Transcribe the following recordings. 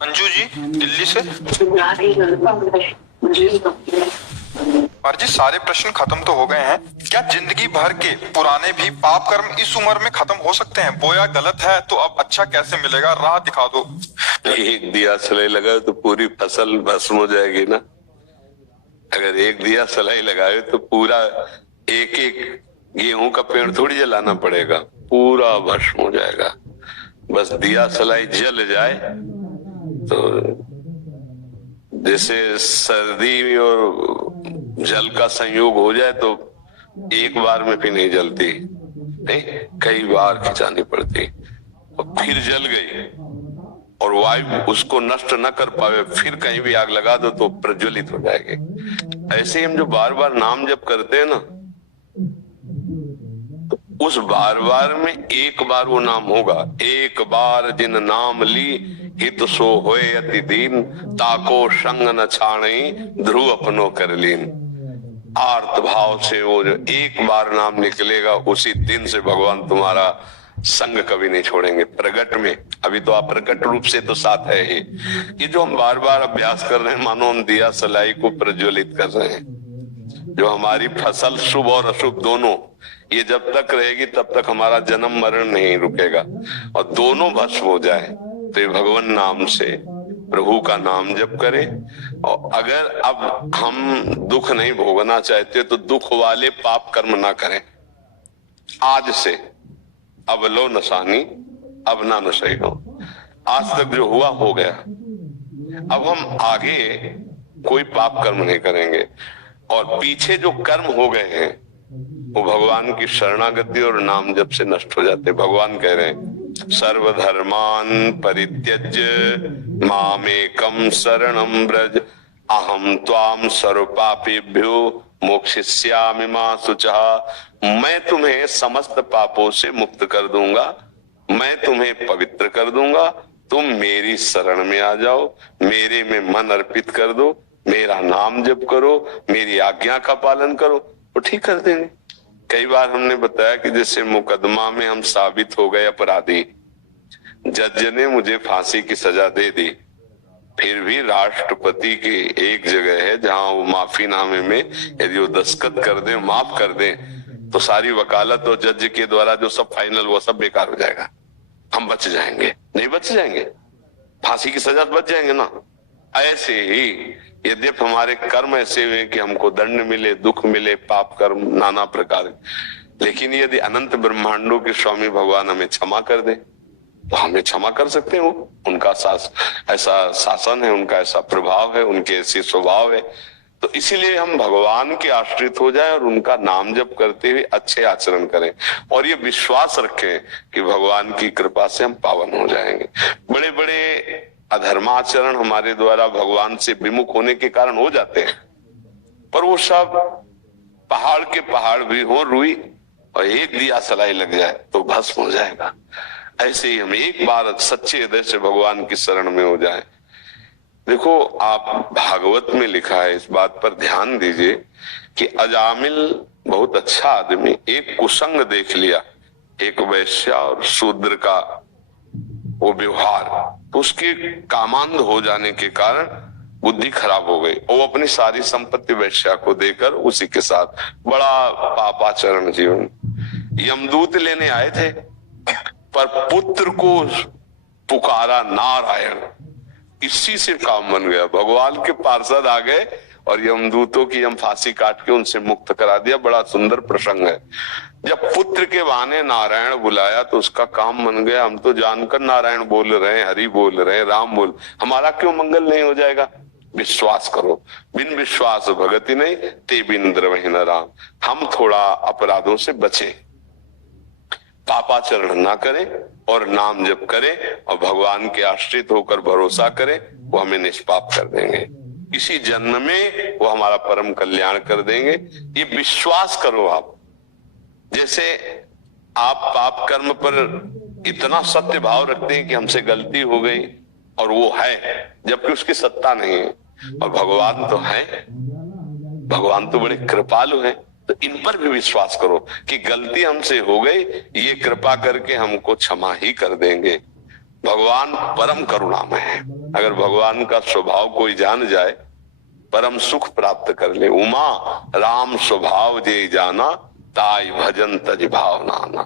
अंजू जी, दिल्ली से। और जी, सारे प्रश्न खत्म तो हो गए हैं। क्या जिंदगी भर के पुराने भी पाप कर्म इस उम्र में खत्म हो सकते हैं? बोया गलत है तो अब अच्छा कैसे मिलेगा? राह दिखा दो। एक दिया सलाई लगाओ तो पूरी फसल भस्म हो जाएगी ना। अगर एक दिया सलाई लगाए तो पूरा एक एक गेहूं का पेड़ थोड़ी जलाना पड़ेगा, पूरा भस्म हो जाएगा। बस दिया सलाई जल जाए तो जैसे सर्दी और जल का संयोग हो जाए तो एक बार में भी नहीं जलती, नहीं, कई बार खिंचानी पड़ती और फिर जल गई और वायु उसको नष्ट न कर पावे, फिर कहीं भी आग लगा दो तो प्रज्वलित हो जाएगी। ऐसे ही हम जो बार बार नाम जप करते हैं ना, तो उस बार बार में एक बार वो नाम होगा। एक बार जिन नाम ली हित सो होए अति दीन, ताको संग न छाणई ध्रुव अपनो कर लीन। आर्त भाव से वो जो एक बार नाम निकलेगा, उसी दिन से भगवान तुम्हारा संग कभी नहीं छोड़ेंगे। प्रगट में अभी तो आप प्रकट रूप से तो साथ है ही। ये जो हम बार बार अभ्यास कर रहे हैं, मानो हम दिया सलाई को प्रज्वलित कर रहे हैं। जो हमारी फसल शुभ और अशुभ दोनों, ये जब तक रहेगी तब तक हमारा जन्म मरण नहीं रुकेगा। और दोनों भस्म हो जाए तो ये भगवान नाम से प्रभु का नाम जप करें। और अगर अब हम दुख नहीं भोगना चाहते तो दुख वाले पाप कर्म ना करें। आज से अब लो नसानी अब ना नशई हो। आज तक जो हुआ हो गया, अब हम आगे कोई पाप कर्म नहीं करेंगे। और पीछे जो कर्म हो गए हैं वो भगवान की शरणागति और नाम जप से नष्ट हो जाते। भगवान कह रहे हैं सर्वधर्मान परित्यज्य मामेकम शरणम व्रज अहम त्वाम सर्व पापेभ्यो मोक्षयिष्यामि मा शुचः। मैं तुम्हें समस्त पापों से मुक्त कर दूंगा, मैं तुम्हें पवित्र कर दूंगा। तुम मेरी शरण में आ जाओ, मेरे में मन अर्पित कर दो, मेरा नाम जप करो, मेरी आज्ञा का पालन करो, वो ठीक कर देंगे। कई बार हमने बताया कि जैसे मुकदमा में हम साबित हो गए अपराधी, जज ने मुझे फांसी की सजा दे दी, फिर भी राष्ट्रपति की एक जगह है जहां वो माफीनामे में यदि वो दस्तखत कर दे, माफ कर दे, तो सारी वकालत और जज के द्वारा जो सब फाइनल वो सब बेकार हो जाएगा। हम बच जाएंगे? नहीं बच जाएंगे, फांसी की सजा बच जाएंगे ना। ऐसे ही यद्यपि हमारे कर्म ऐसे हुए कि हमको दंड मिले, दुख मिले, पाप कर्म नाना प्रकार, लेकिन यदि अनंत ब्रह्मांडों के स्वामी भगवान हमें क्षमा कर दे तो हमें क्षमा कर सकते हैं। वो उनका ऐसा शासन है, उनका ऐसा प्रभाव है, उनके ऐसे स्वभाव है। तो इसीलिए हम भगवान के आश्रित हो जाए और उनका नाम जप करते हुए अच्छे आचरण करें और ये विश्वास रखें कि भगवान की कृपा से हम पावन हो जाएंगे। बड़े बड़े अधर्माचरण हमारे द्वारा भगवान से विमुख होने के कारण हो जाते हैं, पर वो सब पहाड़ के पहाड़ भी हो रुई और एक दिया सलाई लग जाए तो भस्म हो जाएगा। ऐसे ही हम एक बार सच्चे हृदय से भगवान की शरण में हो जाएं। देखो, आप भागवत में लिखा है, इस बात पर ध्यान दीजिए कि अजामिल बहुत अच्छा आदमी, एक कुसंग देख लिया, एक वैश्या और शूद्र का वो व्यवहार, तो उसके कामांध हो जाने के कारण बुद्धि खराब हो गई और वो अपनी सारी संपत्ति वैश्या को देकर उसी के साथ बड़ा पापाचरण जीवन। यमदूत लेने आए थे पर पुत्र को पुकारा नारायण, इसी से काम बन गया। भगवान के पार्षद आ गए और यमदूतों की यम फांसी काट के उनसे मुक्त करा दिया। बड़ा सुंदर प्रसंग है। जब पुत्र के बहाने नारायण बुलाया तो उसका काम बन गया। हम तो जानकर नारायण बोल रहे हैं, हरि बोल रहे हैं, राम बोल, हमारा क्यों मंगल नहीं हो जाएगा? विश्वास करो, बिन विश्वास भगति नहीं, ते बिन द्रवहि न राम। हम थोड़ा अपराधों से बचें, पापाचरण ना करें और नाम जप करें और भगवान के आश्रित होकर भरोसा करें, वो हमें निष्पाप कर देंगे। इसी जन्म में वो हमारा परम कल्याण कर देंगे। ये विश्वास करो आप। जैसे आप पाप कर्म पर इतना सत्य भाव रखते हैं कि हमसे गलती हो गई और वो है, जबकि उसकी सत्ता नहीं है, और भगवान तो है, भगवान तो बड़े कृपालु हैं, तो इन पर भी विश्वास करो कि गलती हमसे हो गई, ये कृपा करके हमको क्षमा ही कर देंगे। भगवान परम करुणामय है। अगर भगवान का स्वभाव कोई जान जाए परम सुख प्राप्त कर ले। उमा राम स्वभाव जे जाना ताई भजन तज भाव नाना।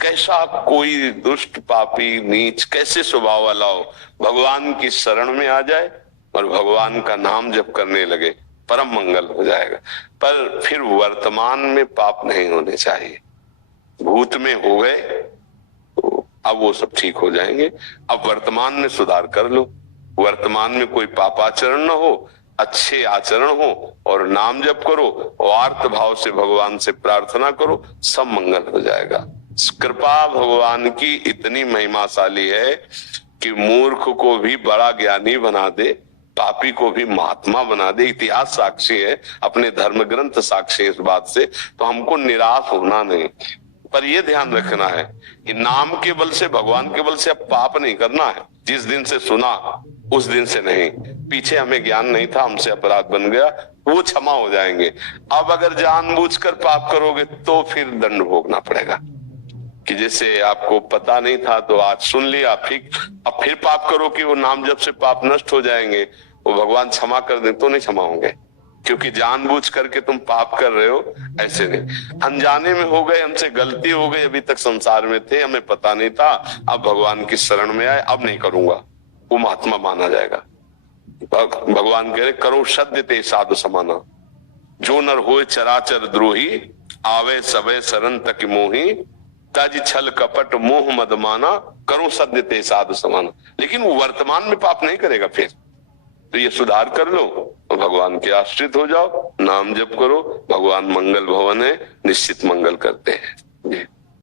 कैसा कोई दुष्ट पापी नीच कैसे स्वभाव वाला हो, भगवान की शरण में आ जाए और भगवान का नाम जप करने लगे, परम मंगल हो जाएगा। पर फिर वर्तमान में पाप नहीं होने चाहिए। भूत में हो गए तो अब वो सब ठीक हो जाएंगे। अब वर्तमान में सुधार कर लो, वर्तमान में कोई पापाचरण न हो, अच्छे आचरण हो और नाम जप करो और आर्त भाव से भगवान से प्रार्थना करो, सब मंगल हो जाएगा। कृपा भगवान की इतनी महिमाशाली है कि मूर्ख को भी बड़ा ज्ञानी बना दे, पापी को भी महात्मा बना दे। इतिहास साक्षी है, अपने धर्म ग्रंथ साक्षी है इस बात से। तो हमको निराश होना नहीं, पर यह ध्यान रखना है कि नाम के बल से, भगवान के बल से अब पाप नहीं करना है। जिस दिन से सुना उस दिन से नहीं। पीछे हमें ज्ञान नहीं था, हमसे अपराध बन गया, वो क्षमा हो जाएंगे। अब अगर जानबूझकर पाप करोगे तो फिर दंड भोगना पड़ेगा। कि जैसे आपको पता नहीं था तो आज सुन लिया, फिर पाप करो कि वो नाम जप से पाप नष्ट हो जाएंगे, वो भगवान क्षमा कर दे तो नहीं क्षमा होंगे। क्योंकि जानबूझ करके तुम पाप कर रहे हो, ऐसे नहीं। अनजाने में हो गए, हमसे गलती हो गई, अभी तक संसार में थे, हमें पता नहीं था, अब भगवान की शरण में आए, अब नहीं करूंगा, वो महात्मा माना जाएगा। भगवान कह रहे करो सद्य ते साधु समाना, जो नर होए चराचर द्रोही, आवे सबे शरण तक मोही, तज छल कपट मोह मद माना, करो सद्य ते साधु समाना। लेकिन वो वर्तमान में पाप नहीं करेगा। फिर तो ये सुधार कर लो और भगवान के आश्रित हो जाओ, नाम जप करो, भगवान मंगल भवन है, निश्चित मंगल करते हैं।